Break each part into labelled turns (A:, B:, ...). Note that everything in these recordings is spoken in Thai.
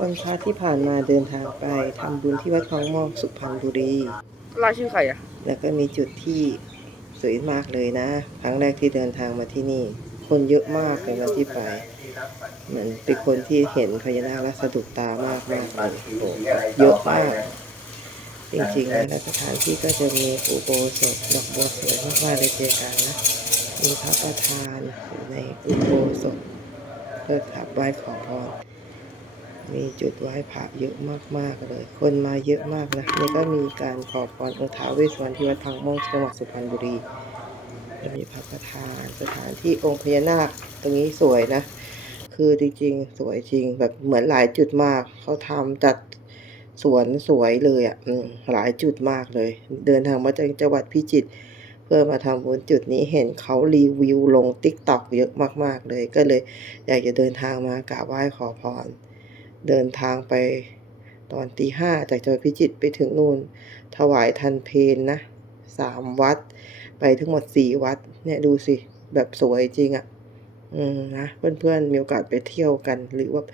A: วันพระที่ผ่านมาเดินทางไปทำบุญที่วัดคลองหมอกสุพรรณบุรี
B: รายชื่อใครอะ
A: แล้วก็มีจุดที่สวยมากเลยนะ ครั้งแรกที่เดินทางมาที่นี่ คนเยอะมากเลยวันที่ไปเหมือนเป็นคนที่เห็นพญานาคและสะดุดตามากมากๆเลยโอ้เยอะมาก จริงๆแล้วสถานที่ก็จะมีอุโบสถดอกบัวสวยมากๆเลยเจกันนะมีพระประธานอยู่ในอุโบสถเพื่อกราบไหว้ขอพร มีจุดไหว้พระเยอะมากๆเลย คนมาเยอะมากนะนี่ก็มีการขอพรองค์ท้าวเวสสวรรณที่วัดพังม่วงจังหวัดสุพรรณบุรีมีพระประธานสถานที่องค์พญานาคตรงนี้สวยนะ คือจริงๆ สวยจริงแบบเหมือนหลายจุดมากเขาทำจัดสวนสวยเลยอะหลายจุดมากเลย เดินทางมาจากจังหวัดพิจิตรเพื่อมาทำบุญจุดนี้เห็นเขารีวิวลงติ๊กต็อกเยอะมากๆเลย ก็เลยอยากจะเดินทางมากราบไหว้ขอพร เดินทางไปตอนตีห้าจากจังหวัดพิจิตรไปถึงนู่น ถวายทันเพลนะสามวัด ไปทั้งหมดสี่วัด เนี่ยดูสิ แบบสวยจริงอะ่ะ อืมนะ เพื่อนๆมีโอกาสไปเที่ยวกัน หรือว่า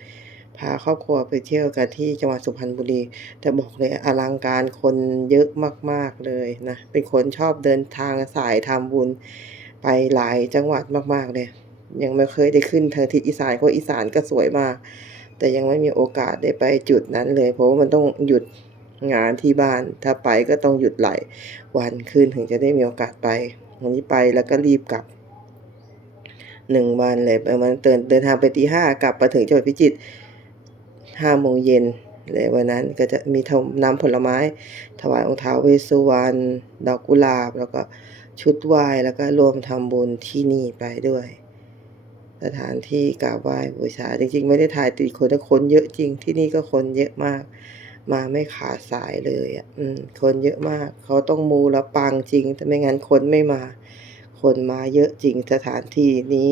A: พาครอบครัวไปเที่ยวกันที่จังหวัดสุพรรณบุรี แต่บอกเลยอลังการคนเยอะมาก ๆเลยนะ เป็นคนชอบเดินทางสายทำบุญ ไปหลายจังหวัดมาก ๆเลย ยังไม่เคยได้ขึ้นทางทิศอีสานเพราะอีสานก็สวยมาก แต่ยังไม่มีโอกาสได้ไปจุดนั้นเลย เพราะว่ามันต้องหยุดงานที่บ้าน ถ้าไปก็ต้องหยุดหลายวันขึ้นถึงจะได้มีโอกาสไป วันนี้ไปแล้วก็รีบกลับหนึ่งวันเลยประมาณเดินเดินทางไปตีห้ากลับมาถึงจังหวัดพิจิตรห้าโมงเย็นเลยวันนั้นก็จะมีทำน้ำผลไม้ ถวายองค์ท้าวเวสสุวรรณดอกกุหลาบ แล้วก็ชุดไหว้แล้วก็รวมทำบุญที่นี่ไปด้วย สถานที่กราบไหว้บูชา จริง ๆ ไม่ได้ถ่ายติดคนแต่คนเยอะจริงที่นี่ก็คนเยอะมาก มาไม่ขาดสายเลยอะคนเยอะมาก เขาต้องมูแล้วปังจริงแต่ไม่งั้นคนไม่มา คนมาเยอะจริงสถานที่นี้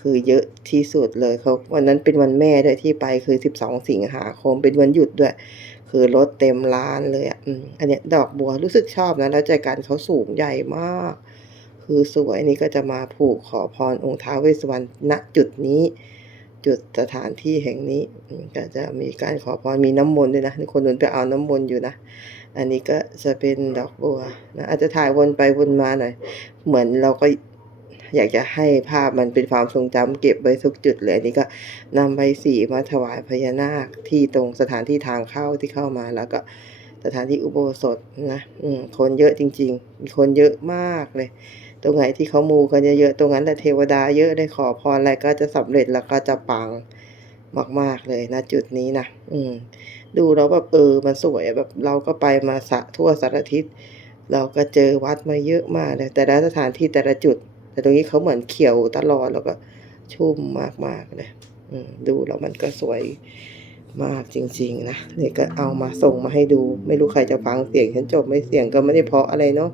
A: คือเยอะที่สุดเลยเขาวันนั้นเป็นวันแม่ด้วยที่ไปคือสิบสองสิงหาคมเป็นวันหยุดด้วย คือรถเต็มร้านเลยอะอันเนี้ยดอกบัวรู้สึกชอบนะแล้วใจกันเขาสูงใหญ่มาก คือสวยนี่ก็จะมาผูกขอพรองค์ท้าวเวสสวรรณณจุดนี้ จุดสถานที่แห่งนี้ก็จะมีการขอพรมีน้ำมนต์ด้วยนะนี่คนนู้นไปเอาน้ำมนต์อยู่นะอันนี้ก็จะเป็นดอกบัวนะอาจจะถ่ายวนไปวนมาหน่อยเหมือนเราก็อยากจะให้ภาพมันเป็นความทรงจำเก็บไว้ทุกจุดเลยอันนี้ก็นำใบสีมาถวายพญานาคที่ตรงสถานที่ทางเข้าที่เข้ามาแล้วก็สถานที่อุโบสถนะอืมคนเยอะจริง ๆ มีคนเยอะมากเลย ตรงไหนที่เขามูกันเยอะๆ ตรงนั้นแหละเทวดาเยอะได้ขอพรอะไรก็จะสำเร็จแล้วก็จะปังมาก ๆเลยนะจุดนี้นะอืม ดูแล้วแบบเออมันสวยแบบเราก็ไปมาสะทั่วสารทิศเราก็เจอวัดมาเยอะมากเลยแต่ละสถานที่แต่ละจุด แต่ตรงนี้เขาเหมือนเขียวตลอดแล้วก็ชุ่มมากๆเลยอืมดูแล้วมันก็สวยมากจริง ๆ นะนี่ก็เอามาส่งมาให้ดู ไม่รู้ใครจะฟังเสียงฉันจบไม่เสียงก็ไม่ได้เพาะอะไรเนาะ